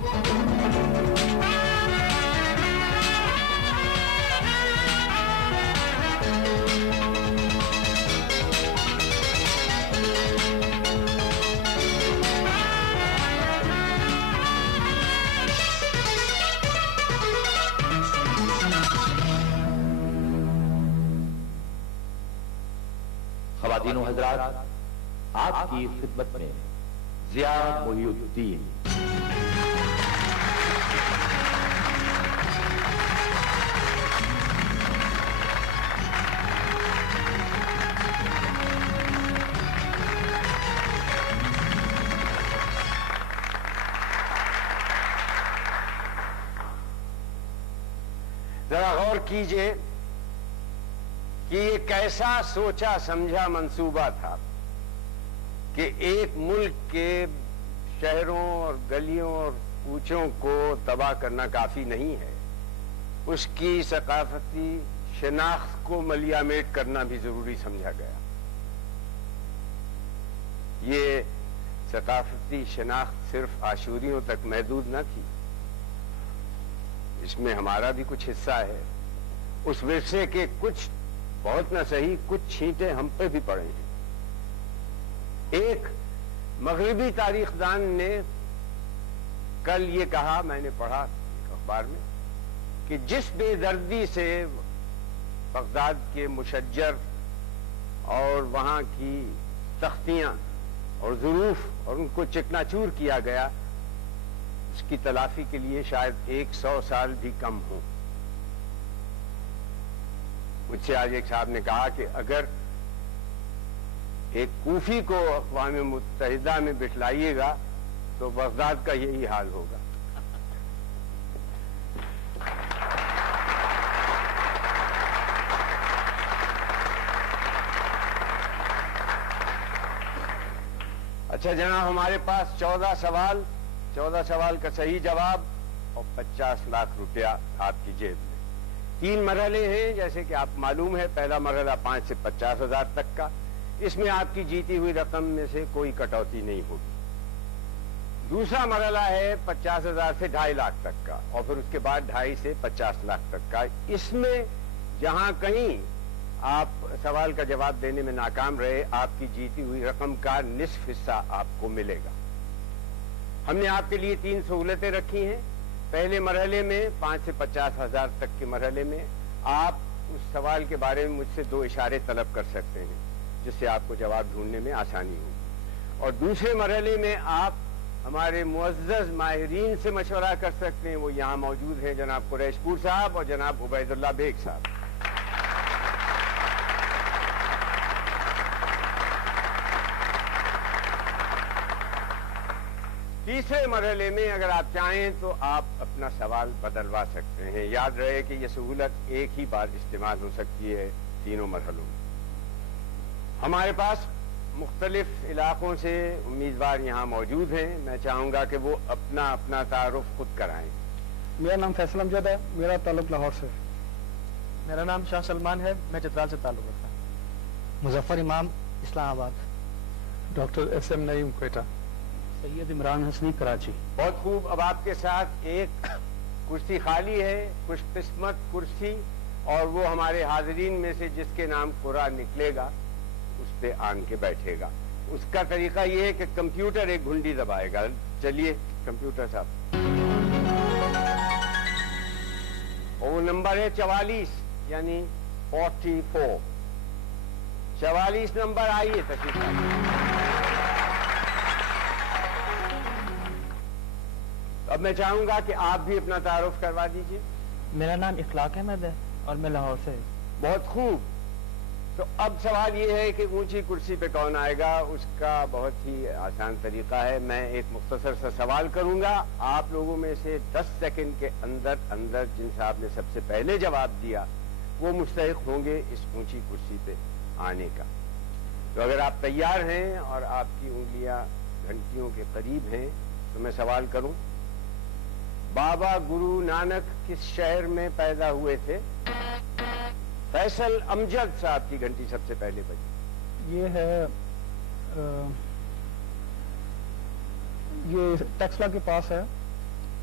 خواتین و حضرات، آپ کی خدمت میں ضیاء محی الدین۔ ذرا غور کیجئے کہ یہ کیسا سوچا سمجھا منصوبہ تھا کہ ایک ملک کے شہروں اور گلیوں اور کوچوں کو تباہ کرنا کافی نہیں ہے، اس کی ثقافتی شناخت کو ملیامیٹ کرنا بھی ضروری سمجھا گیا۔ یہ ثقافتی شناخت صرف عاشوریوں تک محدود نہ تھی، اس میں ہمارا بھی کچھ حصہ ہے۔ اس ورثے کے کچھ، بہت نہ صحیح، کچھ چھینٹے ہم پہ بھی پڑے ہیں۔ ایک مغربی تاریخ دان نے کل یہ کہا، میں نے پڑھا اخبار میں، کہ جس بے دردی سے بغداد کے مشجر اور وہاں کی تختیاں اور ظروف اور ان کو چکنا چور کیا گیا، اس کی تلافی کے لیے شاید 100 سال بھی کم ہوں۔ مجھ سے آج ایک صاحب نے کہا کہ اگر ایک کوفی کو اقوام متحدہ میں بٹھلائیے گا تو بغداد کا یہی حال ہوگا۔ اچھا جناب، ہمارے پاس 14 سوال کا صحیح جواب اور 50 لاکھ روپیہ آپ کی جیب میں۔ 3 مرحلے ہیں، جیسے کہ آپ معلوم ہے۔ پہلا مرحلہ 5 سے 50 ہزار تک کا، اس میں آپ کی جیتی ہوئی رقم میں سے کوئی کٹوتی نہیں ہوگی۔ دوسرا مرحلہ ہے 50 ہزار سے 2.5 لاکھ تک کا، اور پھر اس کے بعد 2.5 سے 50 لاکھ تک کا۔ اس میں جہاں کہیں آپ سوال کا جواب دینے میں ناکام رہے، آپ کی جیتی ہوئی رقم کا نصف حصہ آپ کو ملے گا۔ ہم نے آپ کے لیے 3 سہولتیں رکھی ہیں۔ پہلے مرحلے میں 5 سے 50 ہزار تک کے مرحلے میں آپ اس سوال کے بارے میں مجھ سے 2 اشارے طلب کر سکتے ہیں، جس سے آپ کو جواب ڈھونڈنے میں آسانی ہوگی۔ اور دوسرے مرحلے میں آپ ہمارے معزز ماہرین سے مشورہ کر سکتے ہیں، وہ یہاں موجود ہیں، جناب قریش پور صاحب اور جناب عبید اللہ بیگ صاحب۔ تیسرے مرحلے میں اگر آپ چاہیں تو آپ اپنا سوال بدلوا سکتے ہیں۔ یاد رہے کہ یہ سہولت ایک ہی بار استعمال ہو سکتی ہے تینوں مرحلوں میں۔ ہمارے پاس مختلف علاقوں سے امیدوار یہاں موجود ہیں، میں چاہوں گا کہ وہ اپنا اپنا تعارف خود کرائیں۔ میرا نام فیصل امجد ہے، میرا تعلق لاہور سے۔ میرا نام شاہ سلمان ہے، میں چترال سے تعلق رکھتا ہوں۔ مظفر امام، اسلام آباد۔ ڈاکٹر ایس ایم نعیم، کوئٹہ۔ سید عمران حسنی، کراچی۔ بہت خوب، اب آپ کے ساتھ ایک کرسی خالی ہے، خوش قسمت کرسی، اور وہ ہمارے حاضرین میں سے جس کے نام قرآن نکلے گا اس پہ آن کے بیٹھے گا۔ اس کا طریقہ یہ ہے کہ کمپیوٹر ایک گھنٹی دبائے گا۔ چلیے کمپیوٹر صاحب، اور وہ نمبر ہے 44، یعنی 44۔ 44 نمبر، آئیے تشریف لائیے۔ اب میں چاہوں گا کہ آپ بھی اپنا تعارف کروا دیجیے۔ میرا نام اخلاق احمد ہے اور میں لاہور سے۔ بہت خوب، تو اب سوال یہ ہے کہ اونچی کرسی پہ کون آئے گا۔ اس کا بہت ہی آسان طریقہ ہے، میں ایک مختصر سا سوال کروں گا، آپ لوگوں میں سے 10 سیکنڈ کے اندر جن صاحب نے سب سے پہلے جواب دیا وہ مستحق ہوں گے اس اونچی کرسی پہ آنے کا۔ تو اگر آپ تیار ہیں اور آپ کی انگلیاں گھنٹیوں کے قریب ہیں تو میں سوال کروں، بابا گرو نانک کس شہر میں پیدا ہوئے تھے؟ فیصل امجد صاحب کی گھنٹی سب سے پہلے بجی۔ یہ ہے یہ ٹیکسلا کے پاس ہے،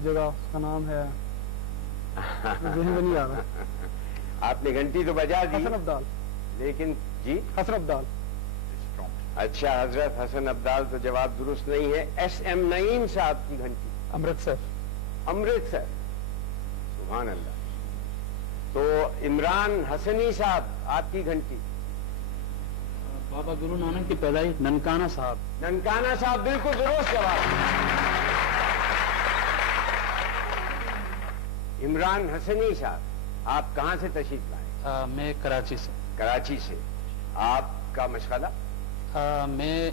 जगह उसका नाम है ज़हन में नहीं आ रहा। आपने घंटी तो बजा दी, हसन अब्दाल, लेकिन जी हसन अब्दाल। अच्छा, हजरत हसन अब्दाल तो जवाब दुरुस्त नहीं है। SM नईम साहब की घंटी अमृतसर। अमृतसर, सुभान अल्लाह। तो इमरान हसनी साहब आपकी घंटी। बाबा गुरु नानक की पैदाइश ननकाना साहब। ननकाना साहब, बिल्कुल दुरुस्त जवाब। इमरान हसनी साहब, आप कहां से तशरीफ लाए? मैं कराची से। कराची से। आपका मशगला? मैं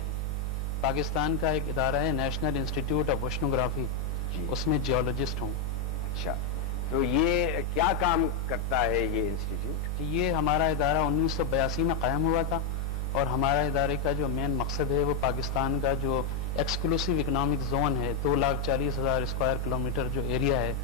पाकिस्तान का एक इदारा है नेशनल इंस्टीट्यूट ऑफ ओशनोग्राफी, उसमें जियोलॉजिस्ट हूँ। अच्छा, तो ये क्या काम करता है ये इंस्टीट्यूट? ये हमारा इदारा 1982 में कायम हुआ था और हमारा इदारे का जो मेन मकसद है वो पाकिस्तान का जो एक्सक्लूसिव इकोनॉमिक जोन है 2,40,000 स्क्वायर किलोमीटर जो एरिया है,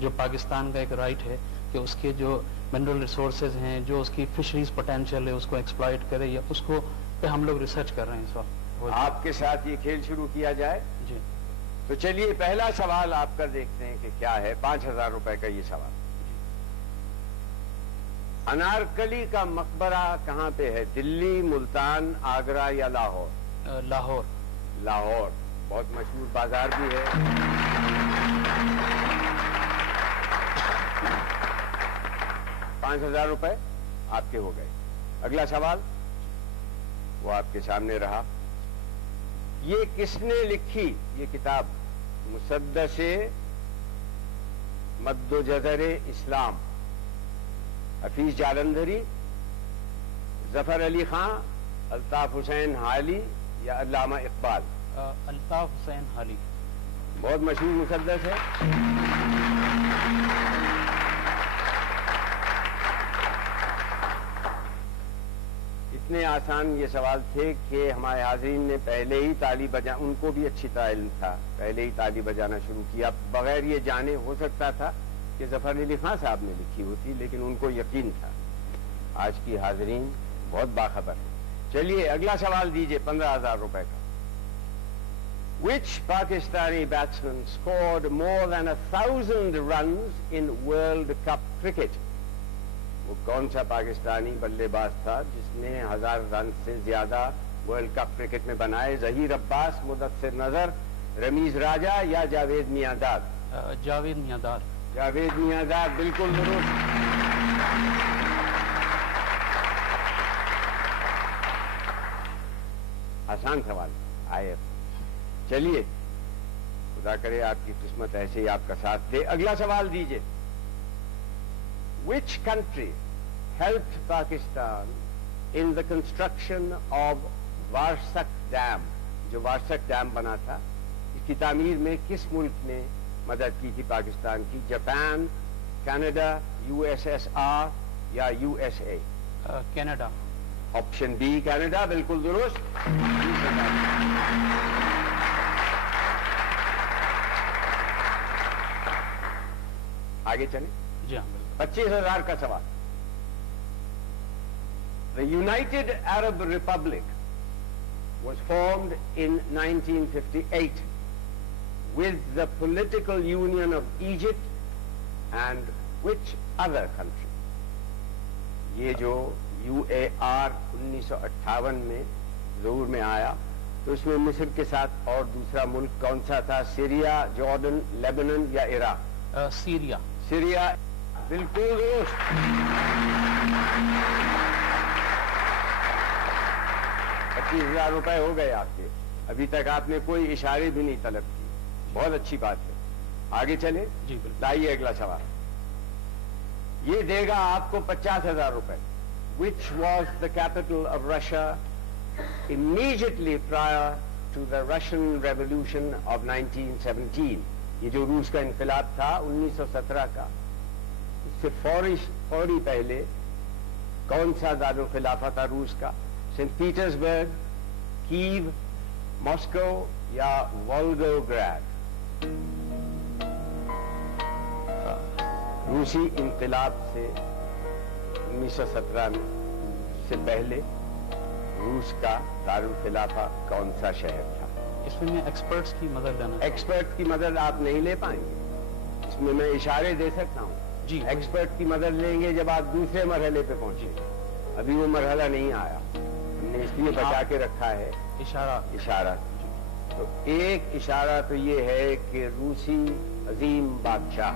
जो पाकिस्तान का एक राइट है कि उसके जो मिनरल रिसोर्सेज हैं, जो उसकी फिशरीज पोटेंशियल है उसको एक्सप्लॉइट करे, या उसको पे हम लोग रिसर्च कर रहे हैं इस वक्त। आपके साथ ये खेल शुरू किया जाए? जी। तो चलिए पहला सवाल आपका देखते हैं कि क्या है। 5,000 रुपए का ये सवाल। अनारकली का मकबरा कहाँ पे है? दिल्ली, मुल्तान, आगरा या लाहौर? लाहौर। लाहौर बहुत मशहूर बाजार भी है। ₹5,000 आपके हो गए। अगला सवाल वो आपके सामने रहा। ये किसने लिखी ये किताब? मुसद्दसे मद्दोजज़रे इस्लाम, हफीज जालंधरी, जफर अली खां, अल्ताफ हुसैन हाली या अल्लामा इकबाल? अल्ताफ हुसैन हाली। बहुत मशहूर मुसद्दस है। इतने आसान ये सवाल थे कि हमारे हाज़रीन ने पहले ही ताली बजा, उनको भी अच्छी तालीम था, पहले ही ताली बजाना शुरू किया बगैर ये जाने। हो सकता था कि जफर अली खां साहब ने लिखी होती, लेकिन उनको यकीन था। आज की हाज़रीन बहुत बाखबर है। चलिए अगला सवाल दीजिए 15,000 रुपए का। Which Pakistani batsman scored more than 1,000 runs in World Cup cricket? वो कौन सा पाकिस्तानी बल्लेबाज था जिसने 1,000 रन से ज्यादा वर्ल्ड कप क्रिकेट में बनाए? जहीर अब्बास, मुदस्सिर नजर, रमीज राजा या जावेद मियांदाद? जावेद मियांदाद। जावेद मियांदाद, बिल्कुल दुरुस्त। आसान सवाल आए। चलिए खुदा करे आपकी किस्मत ऐसे ही आपका साथ दे। अगला सवाल दीजिए। Which country helped Pakistan in the construction of Varsak Dam? जो वारसक डैम बना था, इसकी तामीर में किस मुल्क ने मदद की थी पाकिस्तान की? जापान, कनाडा, USSR या USA? Canada. Option B Canada, बिल्कुल दुरुस्त। आगे चलें। जी हाँ, 25,000 का सवाल। The United Arab Republic was formed in 1958 with the political union of Egypt and which other country? ये जो UAR 1958 में ज़हूर में आया, तो उसमें मिस्र के साथ और दूसरा मुल्क कौन सा था? सीरिया, जॉर्डन, लेबनान या इराक? सीरिया। सीरिया, बिल्कुल दुरुस्त। 25,000 रुपए हो गए आपके। अभी तक आपने कोई इशारे भी नहीं तलब की, बहुत अच्छी बात है। आगे चले। जी बिल्कुल। लाइए अगला सवाल। ये देगा आपको 50,000 रुपए। Which was the capital of Russia immediately prior to the Russian Revolution of 1917? ये जो रूस का इनकलाब था 1917 का, इससे फौरी पहले कौन सा दारुल खिलाफा था रूस का? सेंट पीटर्सबर्ग, कीव, मॉस्को या वोल्गोग्राड? रूसी इनकलाब से 1917 में से पहले रूस का दारुल खिलाफा कौन सा शहर था? इसमें मैं एक्सपर्ट्स की मदद लेना। एक्सपर्ट की मदद आप नहीं ले पाएंगे। اس میں میں اشارے دے سکتا ہوں جی ایکسپرٹ کی مدد لیں گے جب آپ دوسرے مرحلے پہ پہنچے. ابھی وہ مرحلہ نہیں آیا, ہم نے اس لیے بچا کے رکھا ہے اشارہ. تو ایک اشارہ تو یہ ہے کہ روسی عظیم بادشاہ.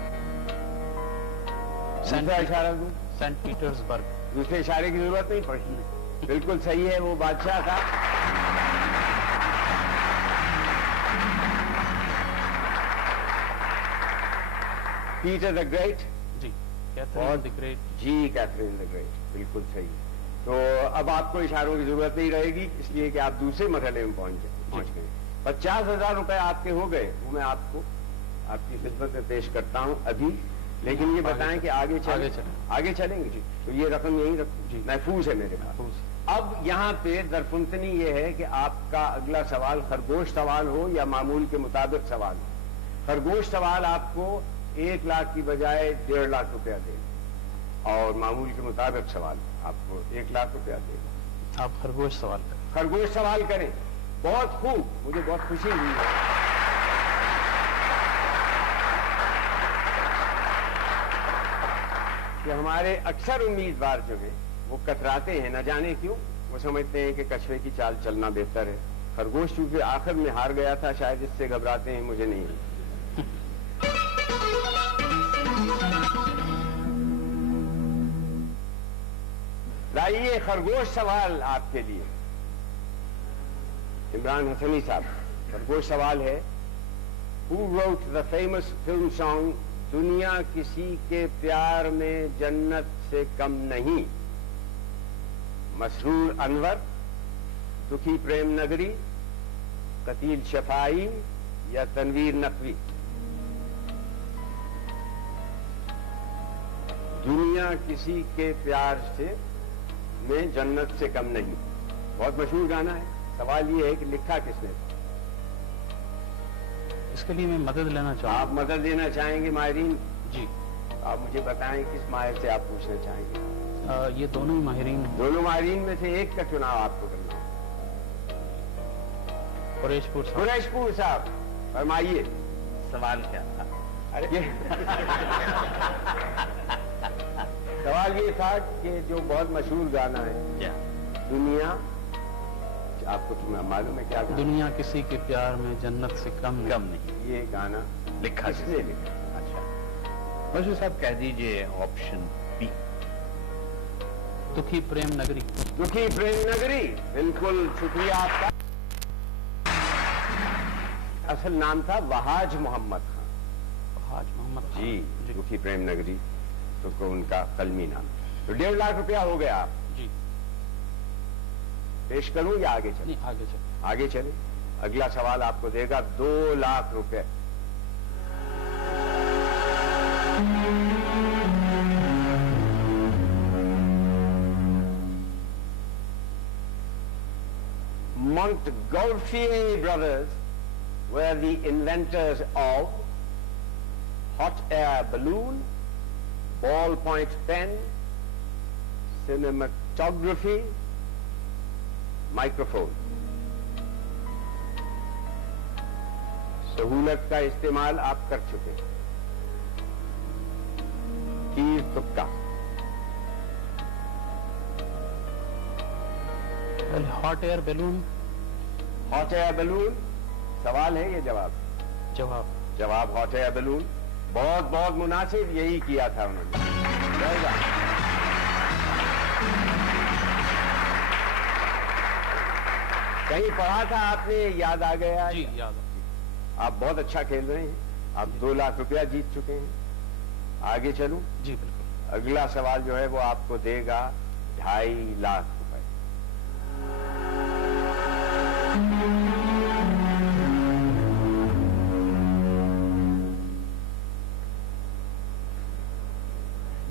دوسرا اشارہ دوں؟ سینٹ پیٹرز برگ. دوسرے اشارے کی ضرورت نہیں پڑی, بالکل صحیح ہے. وہ بادشاہ تھا پیٹر دا گریٹ. جی کیتھرین دی گریٹ. جی کیتھرین دا گریٹ, بالکل صحیح. تو اب آپ کو اشاروں کی ضرورت نہیں رہے گی, اس لیے کہ آپ دوسرے مرحلے میں پہنچ گئے. 50,000 روپے آپ کے ہو گئے, وہ میں آپ کو آپ کی خدمت میں پیش کرتا ہوں ابھی. لیکن یہ بتائیں کہ آگے چلیں گے. تو یہ رقم یہیں رکھو, محفوظ ہے میرے پاس. اب یہاں پہ درفنتنی یہ ہے کہ آپ کا اگلا سوال خرگوش سوال ہو یا معمول کے مطابق سوال ہو. خرگوش سوال آپ کو 1 لاکھ کی بجائے 1.5 لاکھ روپیہ دے گا, اور معمول کے مطابق سوال آپ کو 1 لاکھ روپیہ دے گا. آپ خرگوش سوال کریں. خرگوش سوال کریں. بہت خوب, مجھے بہت خوشی ہوئی ہے. کہ ہمارے اکثر امیدوار جو ہیں وہ کتراتے ہیں, نہ جانے کیوں. وہ سمجھتے ہیں کہ کچھوے کی چال چلنا بہتر ہے. خرگوش چونکہ آخر میں ہار گیا تھا, شاید اس سے گھبراتے ہیں, مجھے نہیں. لائیے خرگوش سوال آپ کے لیے. عمران حسنی صاحب, خرگوش سوال ہے, Who wrote the famous film song دنیا کسی کے پیار میں جنت سے کم نہیں؟ مسرور انور, دکھی پریم نگری, قتیل شفائی یا تنویر نقوی؟ دنیا کسی کے پیار سے میں جنت سے کم نہیں, بہت مشہور گانا ہے. سوال یہ ہے کہ لکھا کس نے؟ اس کے لیے میں مدد لینا چاہوں. آپ مدد لینا چاہیں گے ماہرین؟ جی آپ مجھے بتائیں کس ماہر سے آپ پوچھنا چاہیں گے. یہ دونوں ہی ماہرین. دونوں ماہرین میں سے ایک کا چناؤ آپ کو کرنا. قریش پور صاحب. قریش پور صاحب فرمائیے. سوال کیا تھا؟ سوال یہ تھا کہ جو بہت مشہور گانا ہے کیا دنیا, آپ کو معلوم ہے کیا گانا؟ دنیا کسی کے پیار میں جنت سے کم نہیں. یہ گانا لکھا کس نے لکھا؟ اچھا, مشہور صاحب کہہ دیجئے آپشن بی. دکھی پریم نگری. دکھی پریم نگری, بالکل شکریہ آپ کا. اصل نام تھا وہاج محمد خان. وہاج محمد خان. جی, دکھی پریم نگری تو ان کا قلمی نام. تو 1.5 لاکھ روپیہ ہو گیا. آپ جی پیش کروں یا آگے چلیں؟ نہیں, آگے چلیں. آگے چلیں. اگلا سوال آپ کو دے گا 2 لاکھ روپے. Montgolfier brothers were the inventors of hot air balloon, ballpoint pen, cinematography, microphone. سہولت کا استعمال آپ کر چکے. تیر تکا. Hot air balloon. Hot air balloon سوال ہے, یہ جواب. جواب ہاٹ ایئر بیلون. بہت بہت مناسب, یہی کیا تھا انہوں نے. کہیں پڑھا تھا آپ نے, یاد آ گیا؟ جی یاد. آپ بہت اچھا کھیل رہے ہیں. آپ 2 لاکھ روپیہ جیت چکے ہیں. آگے چلوں؟ جی بالکل. اگلا سوال جو ہے وہ آپ کو دے گا 2.5 لاکھ روپے.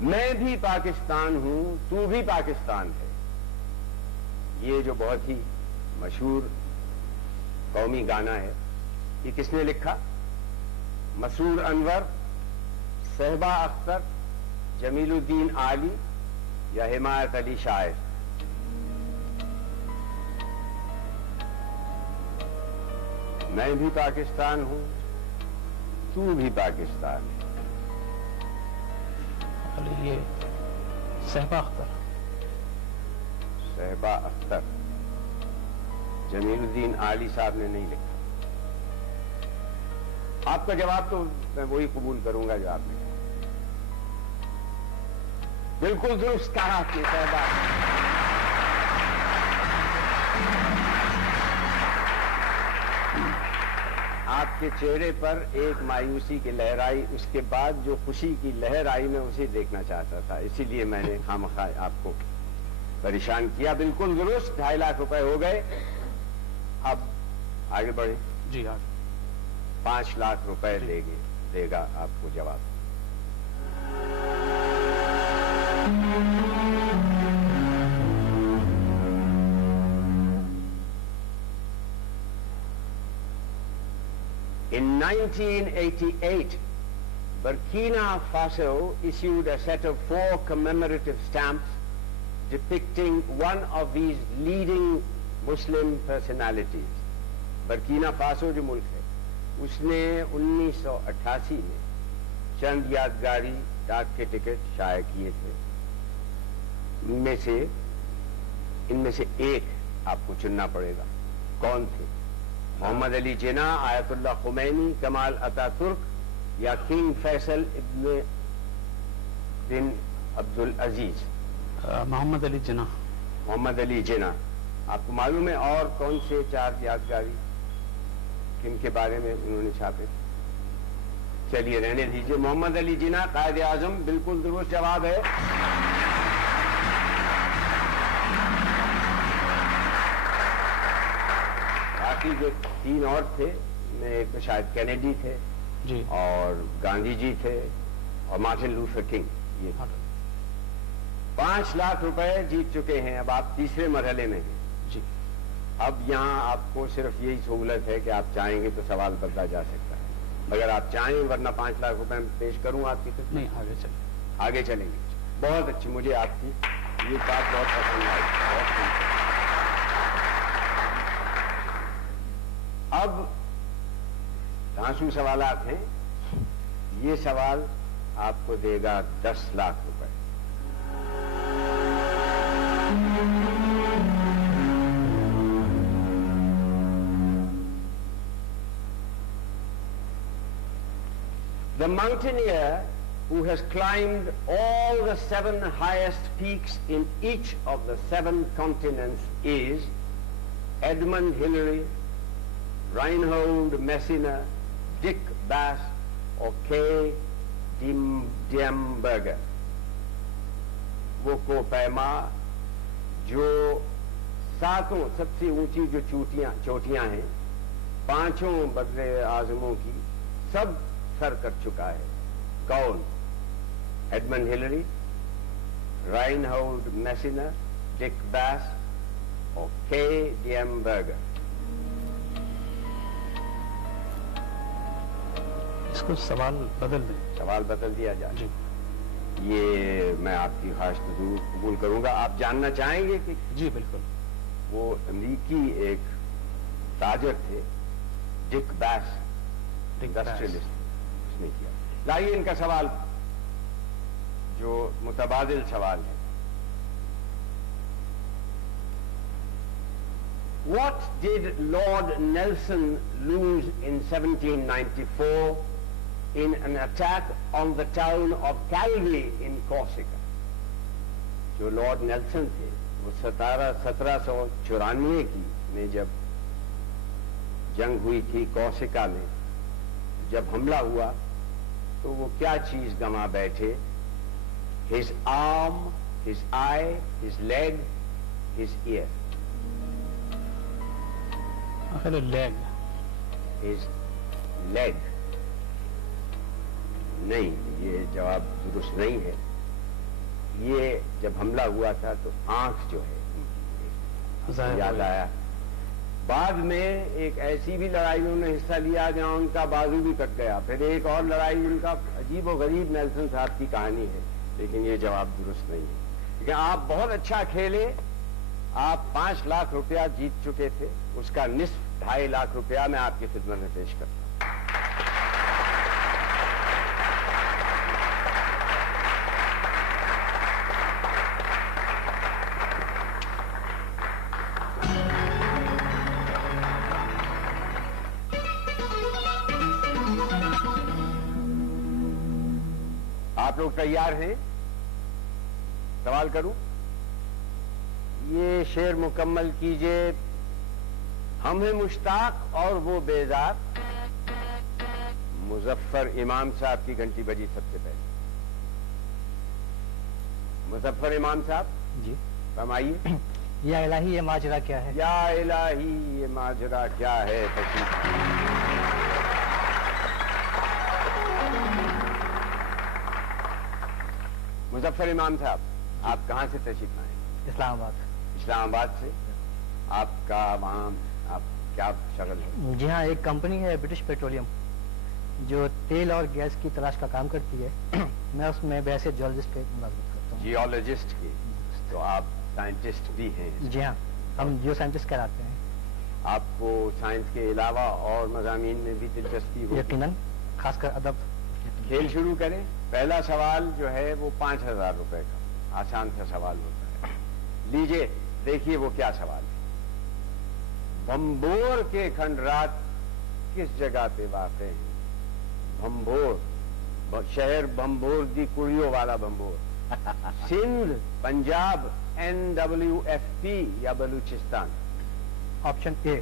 میں بھی پاکستان ہوں, تو بھی پاکستان ہے. یہ جو بہت ہی مشہور قومی گانا ہے, یہ کس نے لکھا؟ مسرور انور, صہبا اختر, جمیل الدین عالی یا حمایت علی شاعر؟ میں بھی پاکستان ہوں, تو بھی پاکستان ہے. خالی یہ صحبہ اختر. صحبہ اختر. جمیل الدین عالی صاحب نے نہیں لکھا. آپ کا جواب تو میں وہی قبول کروں گا جو آپ نے کہا. بالکل درست کہا آپ نے. صحبہ آپ کے چہرے پر ایک مایوسی کی لہر آئی, اس کے بعد جو خوشی کی لہر آئی میں اسے دیکھنا چاہتا تھا, اسی لیے میں نے خامخواہ آپ کو پریشان کیا. بالکل درست. 2.5 لاکھ روپے ہو گئے. اب آگے بڑھیں. جی آگے. 5 لاکھ روپے دے گا آپ کو جواب. In 1988, Burkina Faso issued a set of 4 commemorative stamps depicting one of these leading Muslim personalities. Burkina Faso جو ملک ہے اس نے 1988 میں چند یادگاری ڈاک کے ٹکٹ شائع کیے تھے. ان میں سے ایک آپ کو چننا پڑے گا. کون تھے؟ محمد علی جناح, آیت اللہ خمینی, کمال اتا ترک یا کنگ فیصل ابن بن عبد العزیز؟ محمد علی جناح. محمد علی جناح. آپ کو معلوم ہے اور کون سے 4 یادگاری کن کے بارے میں انہوں نے چھاپے؟ چلیے رہنے دیجیے. محمد علی جناح قائد اعظم. بالکل درست جواب ہے. باقی جو 3 اور تھے, ایک تو شاید کینیڈی تھے جی, اور گاندھی جی تھے اور مارٹن لوتھر کنگ. یہ 5 لاکھ روپے جیت چکے ہیں. اب آپ تیسرے مرحلے میں ہیں جی. اب یہاں آپ کو صرف یہی سہولت ہے کہ آپ چاہیں گے تو سوال بدلا جا سکتا ہے اگر آپ چاہیں, ورنہ 5 لاکھ روپے میں پیش کروں آپ کی خدمت. نہیں, آگے چلیں. آگے چلیں گے. بہت اچھی. مجھے آپ کی یہ بات بہت پسند آئی. بہت خوب. اب دھانسو سوالات ہیں. یہ سوال آپ کو دے گا 10 لاکھ روپے. The mountaineer who has climbed all the 7 highest peaks in each of the 7 continents is Edmund Hillary, Reinhold Messner, Dick Bass or Kay Diemberger. وہ کوپیما جو 7 سب سے اونچی جو چوٹیاں ہیں 5 بدر اعظموں کی سب سر کر چکا ہے. کون؟ ایڈمنڈ ہلری, رائنہولڈ میسنر, ڈک باس اور کے ڈیمبرگر. اس کو سوال بدل دیں. سوال بدل دیا جائے جی. یہ میں آپ کی خواہش تو ضرور قبول کروں گا. آپ جاننا چاہیں گے کہ جی بالکل. وہ امریکی ایک تاجر تھے, ڈک باس, انڈسٹریلسٹ, اس نے کیا. لائیے ان کا سوال جو متبادل سوال ہے. What did Lord Nelson lose in 1794 in an attack on the town of Calvi in Corsica? جو لارڈ نیلسن تھے وہ 1794 کی میں جب جنگ ہوئی تھی کورسیکا میں, جب حملہ ہوا تو وہ کیا چیز گنوا بیٹھے؟ his arm, his eye, his leg, his ear. آخر لیگ. his leg. نہیں, یہ جواب درست نہیں ہے. یہ جب حملہ ہوا تھا تو آنکھ جو ہے یاد آیا. بعد میں ایک ایسی بھی لڑائی انہوں نے حصہ لیا جہاں ان کا بازو بھی کٹ گیا. پھر ایک اور لڑائی ان کا عجیب و غریب نیلسن صاحب کی کہانی ہے, لیکن یہ جواب درست نہیں ہے. لیکن آپ بہت اچھا کھیلے. آپ 5 لاکھ روپیہ جیت چکے تھے, اس کا نصف 2.5 لاکھ روپیہ میں آپ کی خدمت میں پیش کرتا ہوں. आप लोग तैयार हैं? सवाल करूं? ये शेर मुकम्मल कीजिए। हम हैं मुश्ताक और वो बेजार। मुजफ्फर इमाम साहब की घंटी बजी सबसे पहले। मुजफ्फर इमाम साहब जी। फरमाइए। या इलाही ये माजरा क्या है? या इलाही ये माजरा क्या है? मुजफ्फर इमाम साहब, आप कहाँ से तशरीफ लाए? इस्लामाबाद। इस्लामाबाद से। आपका वहाँ आप क्या शक्ल है? जी हाँ, एक कंपनी है ब्रिटिश पेट्रोलियम जो तेल और गैस की तलाश का काम करती है। मैं उसमें वैसे जियोलॉजिस्ट पे मुलाजमत करता हूँ। जियोलॉजिस्ट की, तो आप साइंटिस्ट भी हैं? जी हाँ, हम जियो साइंटिस्ट कहलाते हैं। आपको साइंस के अलावा और मज़ामीन में भी दिलचस्पी हो? यकीनन, खासकर अदब। खेल शुरू करें। पहला सवाल जो है वो 5,000 रुपए का आसान सा सवाल होता है। लीजिए, देखिए वो क्या सवाल है। भंबोर के खंडरात किस जगह पे वाक़ है? भंबोर, शहर भंबोर दी कुड़ियों वाला भंबोर। सिंध, पंजाब, NWFP या Balochistan? Option A.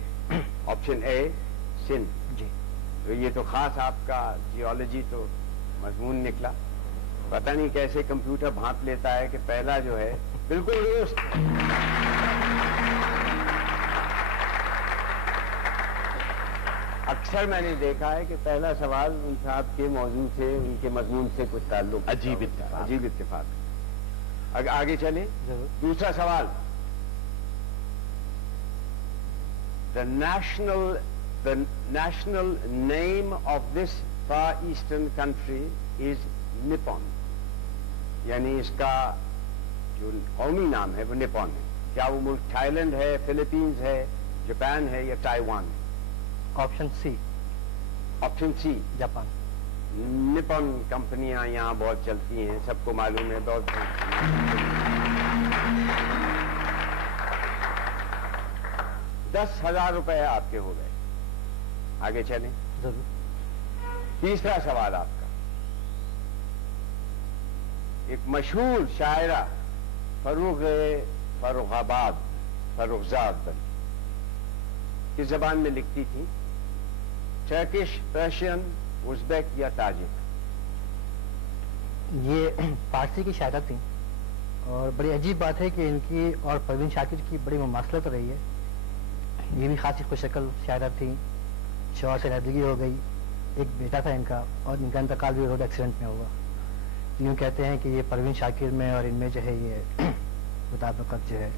Option A Sindh. जी। तो ये तो खास आपका जियोलॉजी तो मजमून निकला। पता नहीं कैसे कंप्यूटर भांप लेता है कि पहला जो है बिल्कुल दुरुस्त। अक्सर मैंने देखा है कि पहला सवाल उन साहब के मौजू से, उनके मजमून से कुछ ताल्लुक। अजीब इत्तेफाक। अजीब इत्तेफाक। आगे चले। जरूर। दूसरा सवाल। The national name of this Far Eastern country is Nippon. यानी इसका जो कौमी नाम है वो निपॉन है। क्या वो मुल्क थाईलैंड है, फिलीपींस है, जापान है या ताइवान है? Option C. Option C Japan. Nippon कंपनियां यहाँ बहुत चलती हैं, सबको मालूम है। बहुत 10,000 रुपए आपके हो गए। आगे चलें। जरूर। तीसरा सवाल आपका। एक मशहूर शायरा फर्रुखाबाद, फर्रुखजाद किस जबान में लिखती थी? टर्किश, पर्शियन, उज़्बेक या ताजिक? ये फारसी की शायरा थी और बड़ी अजीब बात है कि इनकी और परवीन शाकिर की बड़ी मुमासलत रही है। ये भी खासी खुशशक्ल शायरा थी, शौहर से रद्दगी हो गई, एक बेटा था इनका और इनका इंतकाल भी रोड एक्सीडेंट में हुआ। यूँ कहते हैं कि ये परवीन शाकिर में और इनमें जो है ये मुताबिकत जो है।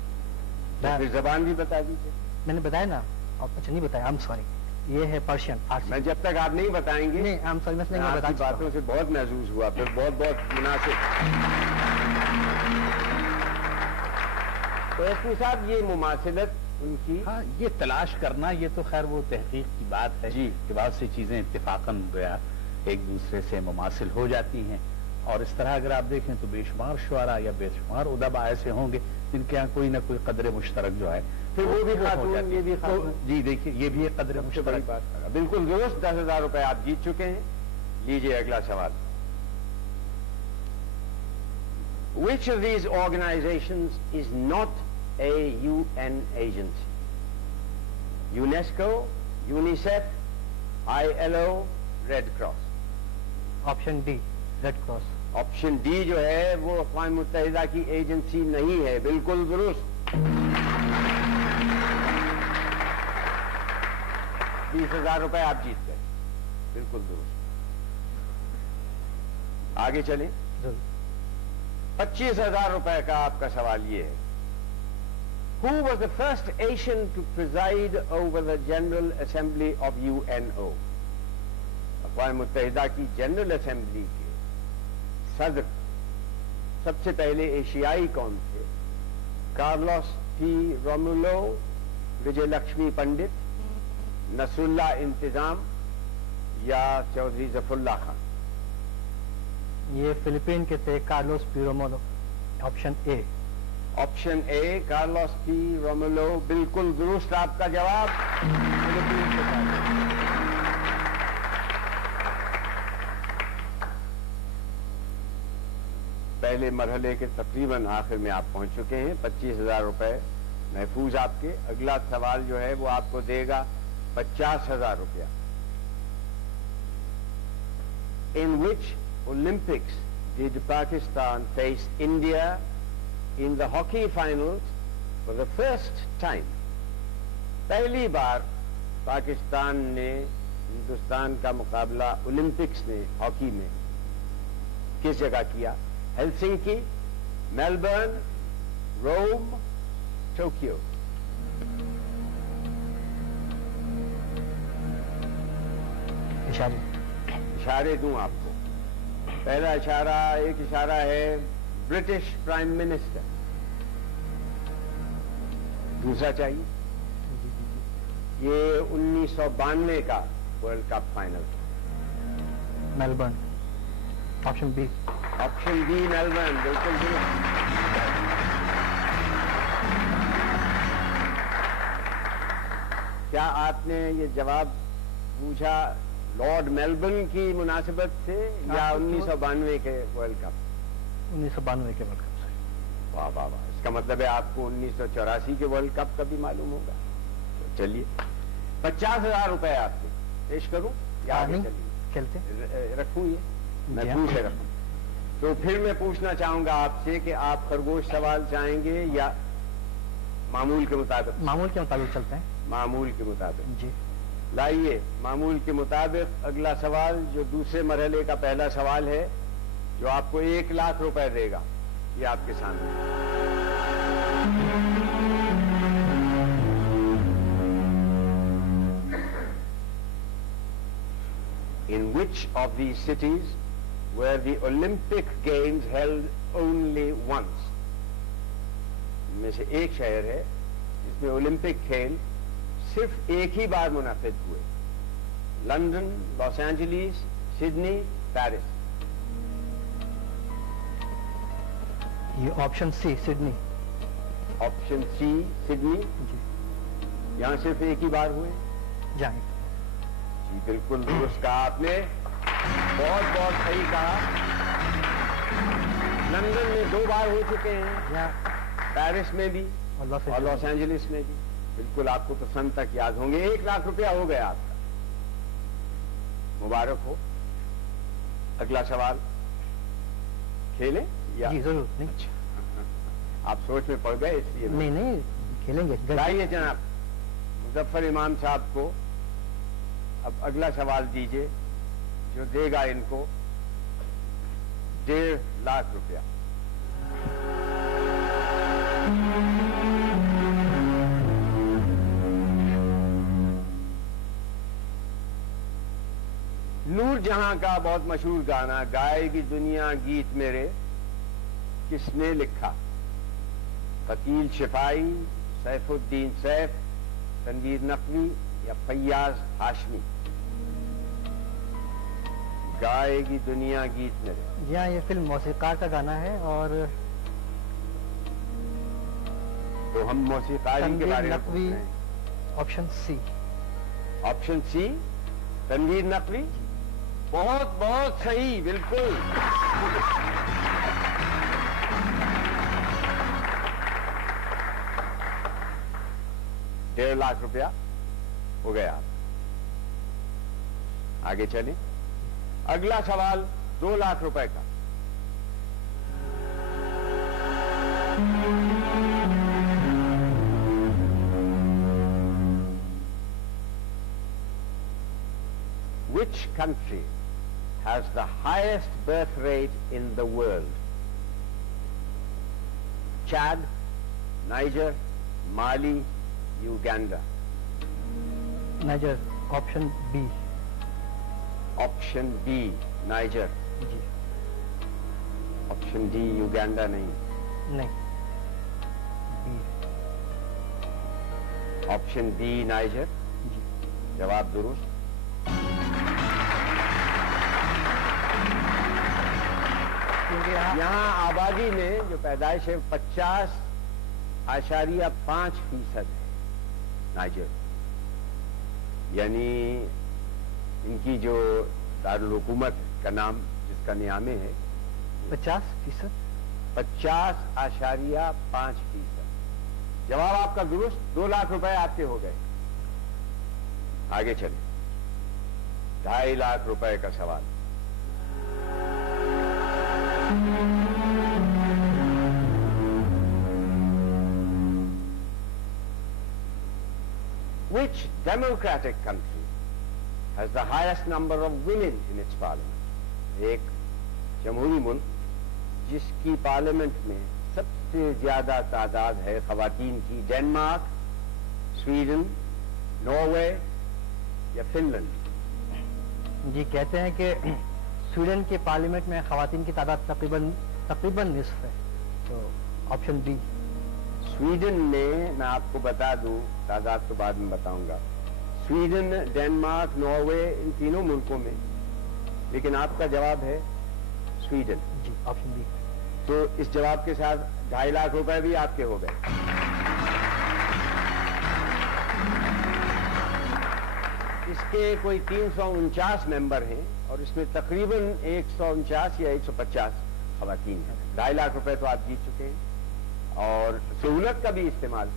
तो फिर जबान भी बता दीजिए। मैंने बताया ना। अच्छा नहीं बताया, आई एम सॉरी। ये है पर्शियन, फारसी। मैं जब तक आप नहीं बताएंगे, नहीं, आई एम सॉरी, मैं बता आपकी बातों से बहुत महसूस हुआ, फिर बहुत बहुत मुनासिब। तो एसपी साहब, ये मुमासिलत उनकी। हाँ, ये तलाश करना, ये तो खैर वो तहकीक की बात है जी कि बहुत सी चीजें इत्तेफाकन गोया एक दूसरे से मुमासिल हो जाती हैं। और इस तरह अगर आप देखें तो बेशुमार शुआरा या बेशुमार उदबा ऐसे होंगे जिनके यहाँ कोई ना कोई कदर मुश्तरक जो है, फिर वो भी हो खातून, जाती है। ये भी खातून। तो जी देखिए, ये भी एक कदर सबसे बड़ी मुश्तरक बात। बिल्कुल दुरुस्त। 10,000 रुपए आप जीत चुके हैं। लीजिए अगला सवाल। Which of these organizations is not a UN agency? UNESCO, UNICEF, ILO, Red Cross? Option D, red cross. Option D जो है वो अक़वाम मुत्तहिदा की एजेंसी नहीं है। बिल्कुल दुरुस्त। 20,000 रुपए आप जीत गए। बिल्कुल दुरुस्त। आगे चलें। जरूर। 25,000 रुपए का आपका सवाल ये है। Who was the first Asian to preside over the General Assembly of UNO? अक़वाम मुत्तहिदा की जनरल असेंबली के सदर सबसे पहले एशियाई कौन थे? Carlos T Romulo, Vijay Lakshmi Pandit, Nasrullah Intezam या चौधरी जफरुल्लाह खान? ये फिलीपीन के थे, Carlos P Romulo. Option A. Option A Carlos P Romulo बिल्कुल दुरुस्त आपका जवाब। फिलीपीन के साथ। पहले मरहले के तकरीबन आखिर में आप पहुंच चुके हैं। 25,000 रुपए महफूज आपके। अगला सवाल जो है वो आपको देगा 50,000 रुपया। In which Olympics did Pakistan face India in the hockey finals for the first time? पहली बार पाकिस्तान ने हिंदुस्तान का मुकाबला ओलंपिक्स में हॉकी में किस जगह किया? हेलसिंकी, मेलबर्न, रोम, टोक्यो। इशारे दूं आपको? पहला इशारा, एक इशारा है ब्रिटिश प्राइम मिनिस्टर। दूसरा चाहिए? ये 1992 का वर्ल्ड कप फाइनल था। Melbourne, option B. Option B Melbourne, बिल्कुल दुरुस्त। क्या आपने ये जवाब पूछा लॉर्ड मेलबर्न की मुनासिबत से या 1992 के वर्ल्ड कप? 1992 के वर्ल्ड कप से। वाह वाह वाह, इसका मतलब है आपको 1984 के वर्ल्ड कप का भी मालूम होगा। तो चलिए 50,000 रुपए आपके पेश करूं या आगे चलिए? खेलते रखूं ये मैं पूछे रखूं। तो फिर मैं पूछना चाहूंगा आपसे कि आप खरगोश सवाल चाहेंगे या मामूल के मुताबिक? मामूल के मुताबिक चलते हैं। मामूल के मुताबिक जी। लाइए मामूल के मुताबिक अगला सवाल, जो दूसरे मरहले का पहला सवाल है, जो आपको 1 लाख रुपए देगा। ये आपके सामने। In which of these cities were the Olympic Games held only once? इनमें से एक शहर है जिसमें ओलंपिक खेल सिर्फ एक ही बार मुनाफिद हुए। London, Los Angeles, Sydney, Paris. ये option C, Sydney. Option C, Sydney. जी। यहां सिर्फ एक ही बार हुए? जाएंगे। जी बिल्कुल दुरुस्त कहा आपने, बहुत बहुत सही कहा। लंदन में 2 बार हो चुके हैं, पेरिस में भी और लॉस एंजलिस में भी। बिल्कुल आपको तो सन तक याद होंगे। 1 लाख रुपया हो गया आपका, मुबारक हो। अगला सवाल खेलें या? जी जरूर। नहीं आप सोच में पड़ गए इसलिए नहीं नहीं खेलेंगे। लाइए जनाब मुजफ्फर इमाम साहब को अब अगला सवाल दीजिए, जो देगा इनको 1.5 लाख रुपया। नूर जहां का बहुत मशहूर गाना गाएगी दुनिया गीत मेरे किसने लिखा? वकील शिफाई, सैफुद्दीन सैफ, तनवीर नकवी या फैयाज हाशमी? गाएगी दुनिया गीत मेरे। जी हाँ, ये फिल्म मौसीकार का गाना है और तो हम मौसीकारी के बारे में पूछ रहे हैं। Option C. Option C, Tanveer Naqvi. बहुत बहुत सही, बिल्कुल। डेढ़ लाख रुपया हो गया। आगे चलें। अगला सवाल 2 लाख रुपए का। Which country has the highest birth rate in the world? Chad, Niger, Mali, Uganda? Niger, option B. Option B Niger. जी। ऑप्शन डी युगांडा नहीं। नहीं, बी। Option B Niger. जी। जवाब दुरुस्त। क्योंकि यहाँ आबादी में जो पैदाइश है 50.5% है नाइजर। यानी इनकी जो दारुल हुकूमत का नाम जिसका नियामे है 50%। 50.5%. जवाब आपका दुरुस्त, 2 लाख रुपए आपके हो गए. आगे चले. 2.5 लाख रुपए का सवाल. Which democratic country has the highest number of women in its parliament? एक जमहूरी मुल्क जिसकी पार्लियामेंट में सबसे ज्यादा तादाद है खवातीन की. डेनमार्क, स्वीडन, नॉर्वे या फिनलैंड? जी कहते हैं कि स्वीडन के पार्लियामेंट में खवातीन की तादाद तकरीबन निस्फ है, तो ऑप्शन बी. स्वीडन में मैं आपको बता दूं, तादाद तो बाद में बताऊंगा, स्वीडन, डेनमार्क, नॉर्वे, इन तीनों मुल्कों में, लेकिन आपका जवाब है स्वीडन. जी ऑप्शन बी. तो इस जवाब के साथ 2.5 लाख रुपए भी आपके हो गए. इसके कोई 349 मेंबर हैं और इसमें तकरीबन 149 या 150 खवातीन हैं. 2.5 लाख रुपए तो आप जीत चुके हैं और सहूलत का भी इस्तेमाल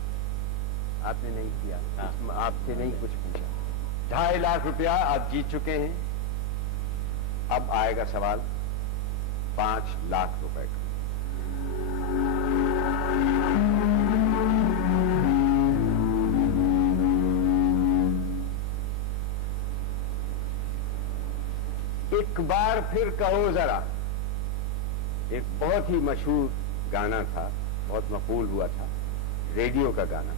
आपने नहीं किया. आपसे नहीं कुछ पूछा. 2.5 लाख रुपया आप जीत चुके हैं. अब आएगा सवाल 5 लाख रुपए का. एक बार फिर कहो जरा, एक बहुत ही मशहूर गाना था, बहुत मकबूल हुआ था, रेडियो का गाना.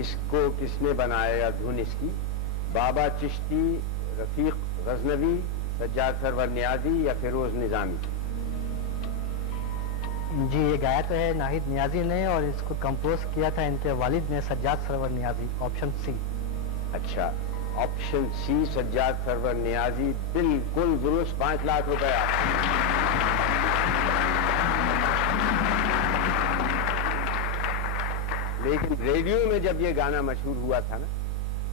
इसको किसने बनाया, धुन इसकी? बाबा चिश्ती, रफीक गजनवी, सज्जाद सरवर नियाजी या फिरोज निजामी? जी ये गाया तो है नाहिद नियाजी ने और इसको कंपोज किया था इनके वालिद ने, सज्जाद सरवर नियाजी. Option C. अच्छा, ऑप्शन सी सज्जाद सरवर नियाजी बिल्कुल दुरुस्त. 5 लाख रुपए आपके. लेकिन रेडियो में जब ये गाना मशहूर हुआ था ना,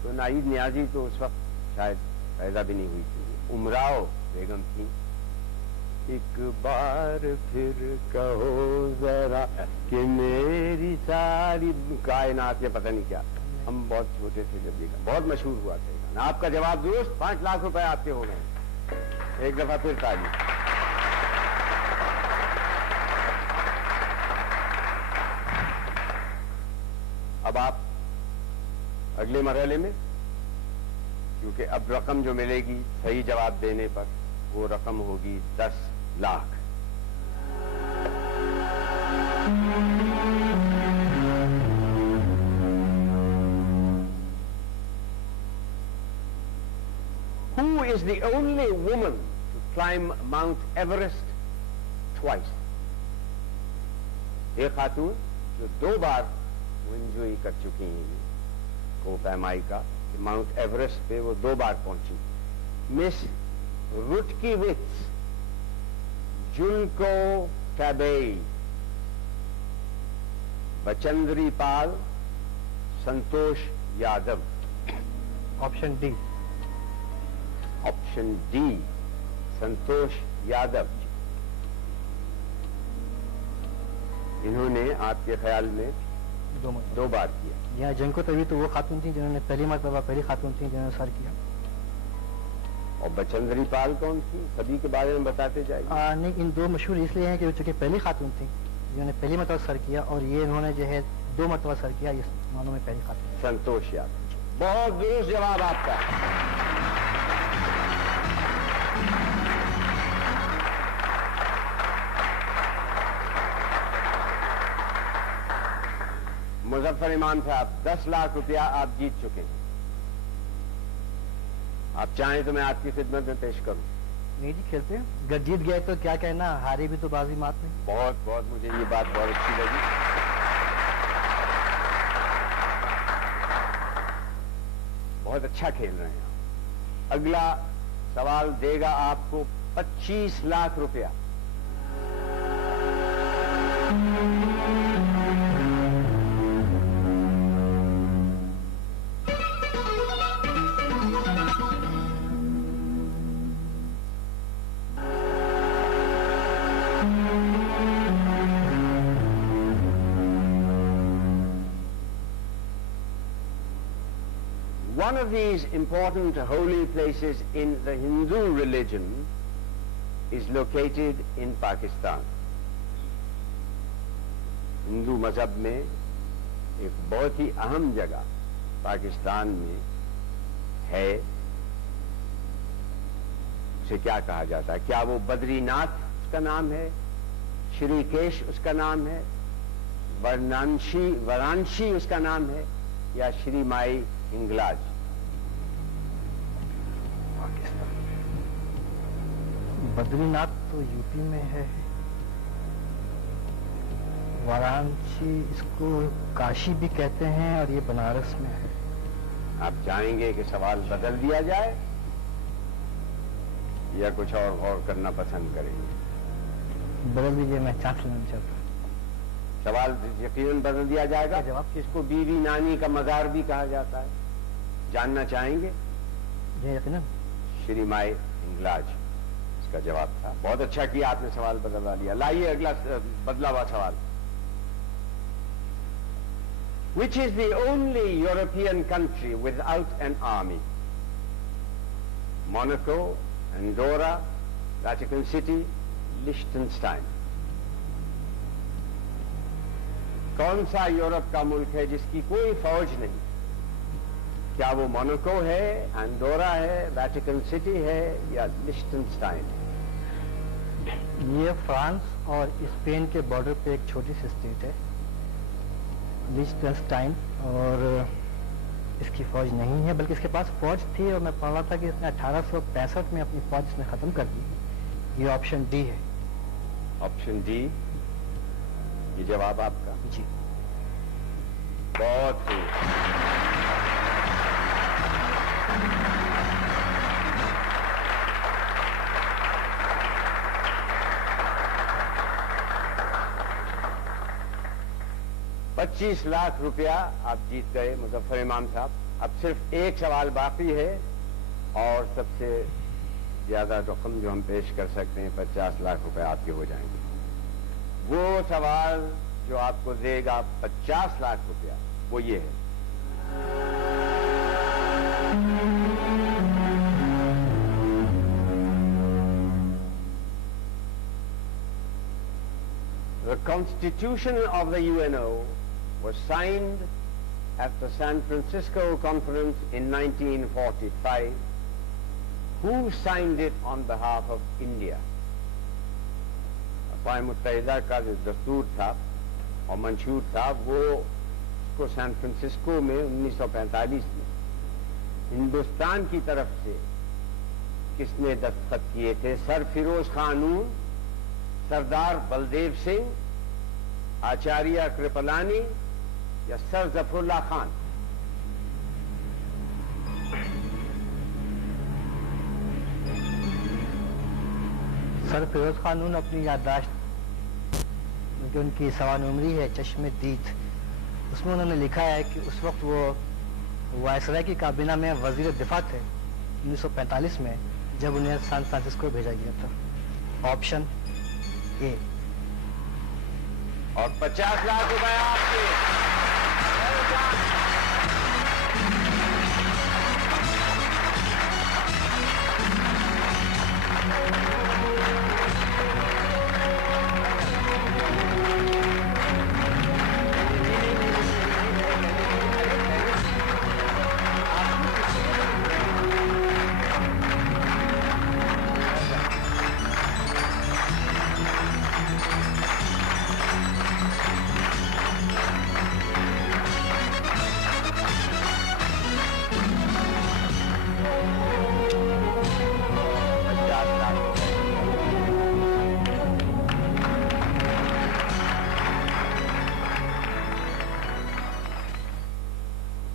तो नाहिद नियाजी तो उस वक्त शायद पैदा भी नहीं हुई थी. उमराव बेगम थी. एक बार फिर कहो जरा कि मेरी सारी कायनात, या पता नहीं क्या, हम बहुत छोटे थे जब ये गाना, बहुत मशहूर हुआ था ये गाना. आपका जवाब दुरुस्त. 5 लाख रुपए आपके हो गए. एक दफा फिर ताली. अब आप अगले मरहले में, क्योंकि अब रकम जो मिलेगी सही जवाब देने पर, वो रकम होगी 10 lakh. Who is the only woman to climb Mount Everest twice? एक खातून जो 2 बार एंजॉय कर चुकी हैं को पैमाई का, माउंट एवरेस्ट पे वो 2 बार पहुंची. Miss Rutkiewicz, Junko Tabei, Bachendri Pal, Santosh Yadav? Option D. Option D Santosh Yadav. इन्होंने आपके ख्याल में 2 बार किया. यहाँ जिनको तभी तो वो खातून थी जिन्होंने पहली खातून थी जिन्होंने सर किया. और बचेंद्री पाल कौन थी? सभी के बारे में बताते जाइए. नहीं, इन 2 मशहूर इसलिए हैं कि वो चूंकि पहली खातून थी जिन्होंने पहली मरतबा सर किया, और ये इन्होंने जो है 2 मरतबा सर किया, इस मानों में पहली खातून. संतोष यादव. बहुत दुरुस्त जवाब आपका. मुजफ्फर इमाम साहब, 10 लाख रुपया आप जीत चुके हैं. आप चाहें तो मैं आपकी खिदमत में पेश करूं. नहीं जी, खेलते हैं. अगर जीत गए तो क्या कहना, हारे भी तो बाजी मात नहीं. बहुत बहुत मुझे ये बात बहुत अच्छी लगी. बहुत अच्छा खेल रहे हैं. अगला सवाल देगा आपको 25 लाख रुपया. One of these important holy places in the Hindu religion is located in Pakistan. Hindu मजहब में एक बहुत ही अहम जगह पाकिस्तान में है। उसे क्या कहा जाता है? क्या वो बद्रीनाथ उसका नाम है, श्रीकेश उसका नाम है, वाराणसी उसका नाम है, या श्री माई हिंगलाज? पाकिस्तान बद्रीनाथ तो यूपी में है, वाराणसी इसको काशी भी कहते हैं, और ये बनारस में है। आप चाहेंगे कि सवाल बदल दिया जाए या कुछ और गौर करना पसंद करेंगे? बदल दीजिए, मैं चांस लेना चाहता हूँ। सवाल यकीनन बदल दिया जाएगा। जवाब किसको बीवी नानी का मजार भी कहा जाता है, जानना चाहेंगे? जी यकीनन। श्री माई हिंगलाज इसका जवाब था। बहुत अच्छा किया आपने सवाल बदलवा लिया। लाइए अगला बदला हुआ सवाल। Which is the only European country without an army? Monaco, Andorra, Vatican City, Liechtenstein. कौन सा यूरोप का मुल्क है जिसकी कोई फौज नहीं? क्या वो मोनाको है, एंडोरा है, वेटिकन सिटी है, या लिechtenstein? ये फ्रांस और स्पेन के बॉर्डर पे एक छोटी सी स्टेट है, लिechtenstein, और इसकी फौज नहीं है, बल्कि इसके पास फौज थी, और मैं पढ़ रहा था कि इसने 1865 में अपनी फौज इसने खत्म कर दी। ये ऑप्शन डी है। ऑप्शन डी ये जवाब आपका? जी। बहुत ही $25 लाख रुपया आप जीत गए मुजफ्फर इमाम साहब। अब सिर्फ एक सवाल बाकी है, और सबसे ज्यादा रकम जो हम पेश कर सकते हैं 50 लाख रुपए आपके हो जाएंगे। वो सवाल जो आपको देगा 50 लाख रुपया वो ये है। The Constitution of the UNO was signed at the San Francisco Conference in 1945. Who signed it on behalf of India? अक़वाम मुत्तहिदा का जो दस्तूर था और मंशूर था, वो उसको सैन फ्रांसिस्को में 1945 में हिंदुस्तान की तरफ से किसने दस्तखत किए थे? सर फिरोज खानून, सरदार बलदेव सिंह, आचार्य कृपलानी, या सर जफरुल्लाह खान? सर फिरोज खानून अपनी याददाश्त, जो उनकी सवानुमरी है चश्मे दीद, उसमें उन्होंने लिखा है कि उस वक्त वो वायसराय की काबीना में वजीर दिफा थे 1945 में, जब उन्हें सैन फ्रांसिस्को भेजा गया था। Option A. और 50 लाख रुपए आपके।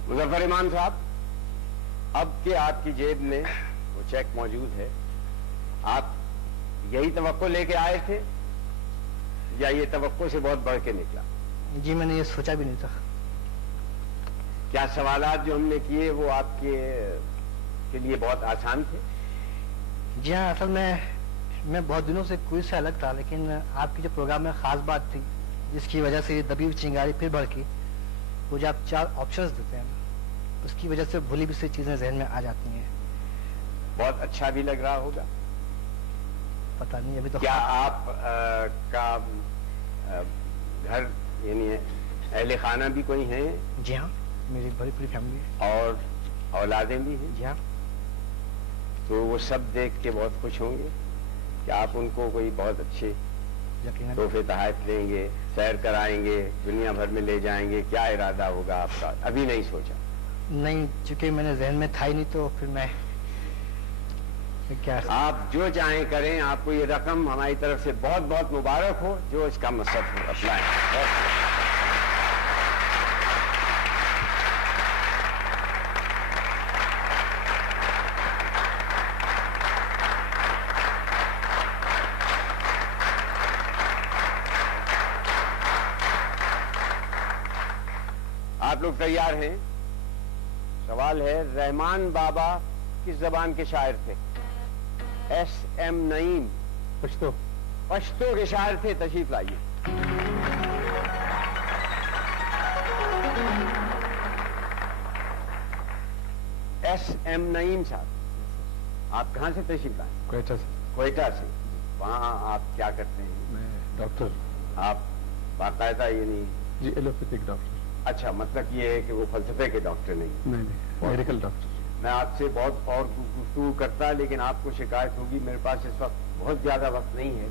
मुजफ्फर इमाम साहब, अब के आपकी जेब में वो चेक मौजूद है। आप यही तवक्को लेके आए थे या ये तवक्को से बहुत बढ़ के निकला? जी मैंने ये सोचा भी नहीं था। क्या सवालात जो हमने किए वो आपके के लिए बहुत आसान थे? जी हाँ, असल में मैं बहुत दिनों से क्विज से अलग था, लेकिन आपकी जो प्रोग्राम में खास बात थी जिसकी वजह से दबी हुई चिंगारी फिर भड़की, वो जो आप 4 ऑप्शंस देते हैं, اس کی وجہ سے بھولی بھی سی چیزیں ذہن میں آ جاتی ہیں. بہت اچھا بھی لگ رہا ہوگا. پتہ نہیں ابھی تو کیا آپ کا گھر یعنی اہل خانہ بھی کوئی ہیں؟ جی ہاں، میری بڑی پوری فیملی ہے. اور اولادیں بھی ہیں؟ جی ہاں. تو وہ سب دیکھ کے بہت خوش ہوں گے کہ آپ ان کو کوئی بہت اچھے یقیناً. تحفے تحائف دیں گے، سیر کرائیں گے، دنیا بھر میں لے جائیں گے. کیا ارادہ ہوگا آپ کا؟ ابھی نہیں سوچا؟ نہیں، چونکہ میں نے ذہن میں تھا ہی نہیں تو پھر میں کیا. آپ جو چاہیں کریں. آپ کو یہ رقم ہماری طرف سے بہت بہت مبارک ہو. جو اس کا مقصد ہو اپلائیں. آپ لوگ تیار ہیں؟ سوال ہے رحمان بابا کس زبان کے شاعر تھے؟ ایس ایم نعیم پشتو. پشتو کے شاعر تھے. تشریف لائیے. ایس ایم نعیم صاحب، آپ کہاں سے تشریف لائیں؟ کوئٹہ سے. کوئٹہ سے. وہاں آپ کیا کرتے ہیں؟ میں ڈاکٹر. آپ باقاعدہ یعنی جی ایلوپیتھک ڈاکٹر. اچھا، مطلب یہ ہے کہ وہ فلسفے کے ڈاکٹر نہیں. نہیں، میڈیکل ڈاکٹر. میں آپ سے بہت اور گفتگو کرتا، لیکن آپ کو شکایت ہوگی میرے پاس اس وقت بہت زیادہ وقت نہیں ہے.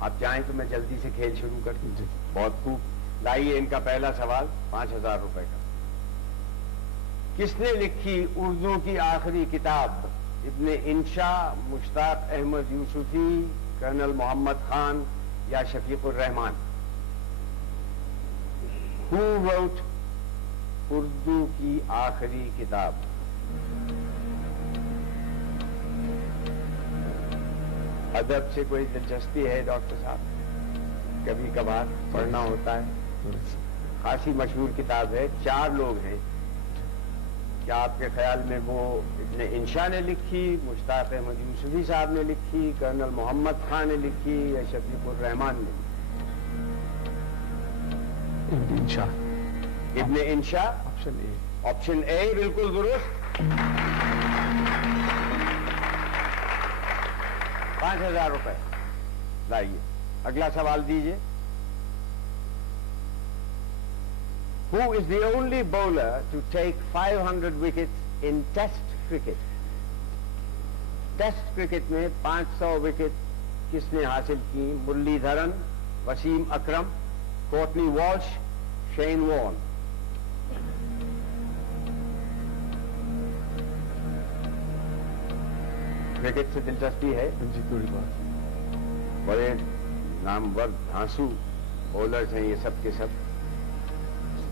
آپ چاہیں تو میں جلدی سے کھیل شروع کر دوں. جی. بہت خوب. لائیے ان کا پہلا سوال 5000 روپے کا. کس نے لکھی اردو کی آخری کتاب؟ ابن انشا، مشتاق احمد یوسفی، کرنل محمد خان یا شفیق الرحمان؟ Who wrote اردو کی آخری کتاب؟ ادب سے کوئی دلچسپی ہے ڈاکٹر صاحب؟ کبھی کبھار پڑھنا ہوتا ہے. خاصی مشہور کتاب ہے. 4 لوگ ہیں. کیا آپ کے خیال میں وہ ابن انشا نے لکھی، مشتاق احمد یوسفی صاحب نے لکھی، کرنل محمد خان نے لکھی یا شفیق الرحمان نے؟ ابن انشا. ابن انشا. آپشن اے. آپشن اے بالکل درست. 5000 روپے. لائیے اگلا سوال دیجیے. Who is the only bowler to take 500 wickets in Test cricket? Test cricket میں 500 وکٹ کس نے حاصل کی؟ مرلی دھرن، وسیم اکرم، کورٹنی والش، شین وارن؟ کرکٹ سے دلچسپی ہے؟ جی تھوڑی بات. بڑے نامور دھانسو بولرز ہیں یہ سب کے سب.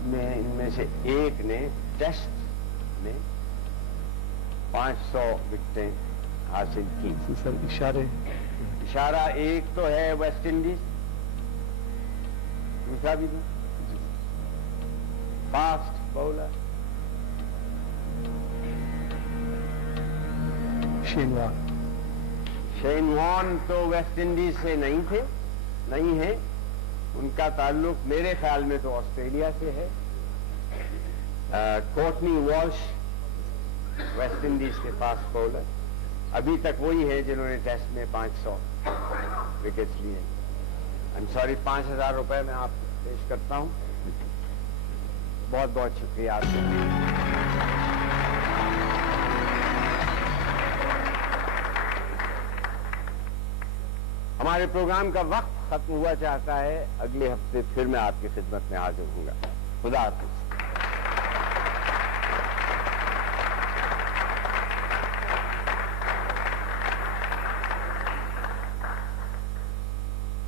ان میں سے ایک نے ٹیسٹ میں 500 وکٹیں حاصل کی. سر اشارے. اشارہ ایک تو ہے ویسٹ انڈیز، دوسرا بھی fast bowler Shane Warne. Shane Warne تو ویسٹ انڈیز سے نہیں ہے. ان کا تعلق میرے خیال میں تو آسٹریلیا سے ہے. کورٹنی والش ویسٹ انڈیز کے فاسٹ بولر ابھی تک وہی ہے جنہوں نے ٹیسٹ میں 500 وکٹس لیے. سوری 5000 روپے میں آپ کو پیش کرتا ہوں. بہت بہت شکریہ آپ کا. ہمارے پروگرام کا وقت ختم ہوا چاہتا ہے. اگلے ہفتے پھر میں آپ کی خدمت میں حاضر ہوں گا. خدا حافظ.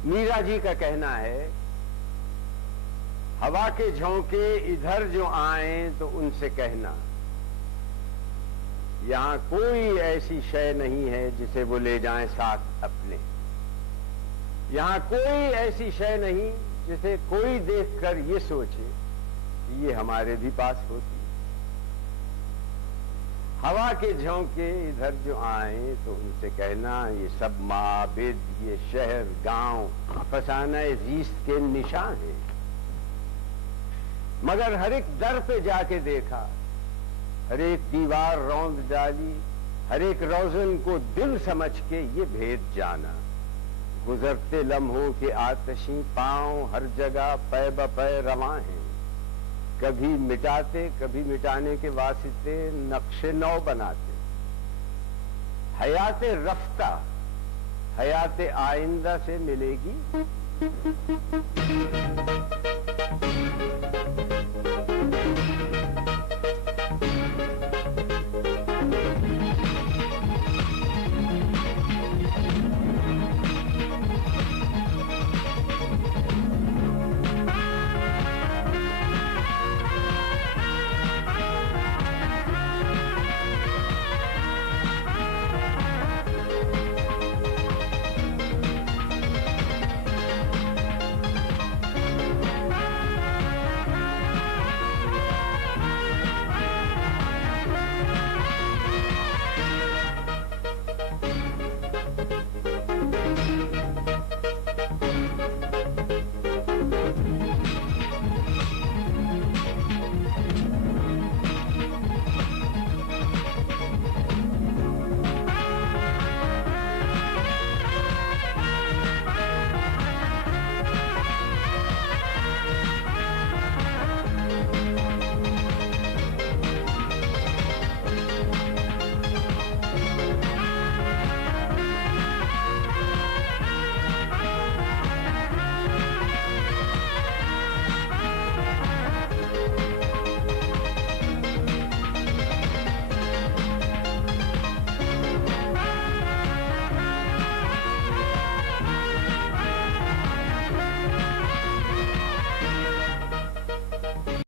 میرا جی کا کہنا ہے ہوا کے جھونکے ادھر جو آئیں تو ان سے کہنا یہاں کوئی ایسی شے نہیں ہے جسے وہ لے جائیں ساتھ اپنے. یہاں کوئی ایسی شے نہیں جسے کوئی دیکھ کر یہ سوچے کہ یہ ہمارے بھی پاس ہوتی. ہوا کے جھونکے ادھر جو آئیں تو ان سے کہنا یہ سب معابد، یہ شہر گاؤں افسانہ زیست کے نشان ہیں. مگر ہر ایک در پہ جا کے دیکھا ہر ایک دیوار روند ڈالی، ہر ایک روزن کو دل سمجھ کے یہ بھید جانا، گزرتے لمحوں کے آتشیں پاؤں ہر جگہ پے بپے رواں ہیں، کبھی مٹاتے کبھی مٹانے کے واسطے نقش نو بناتے، حیات رفتہ حیات آئندہ سے ملے گی۔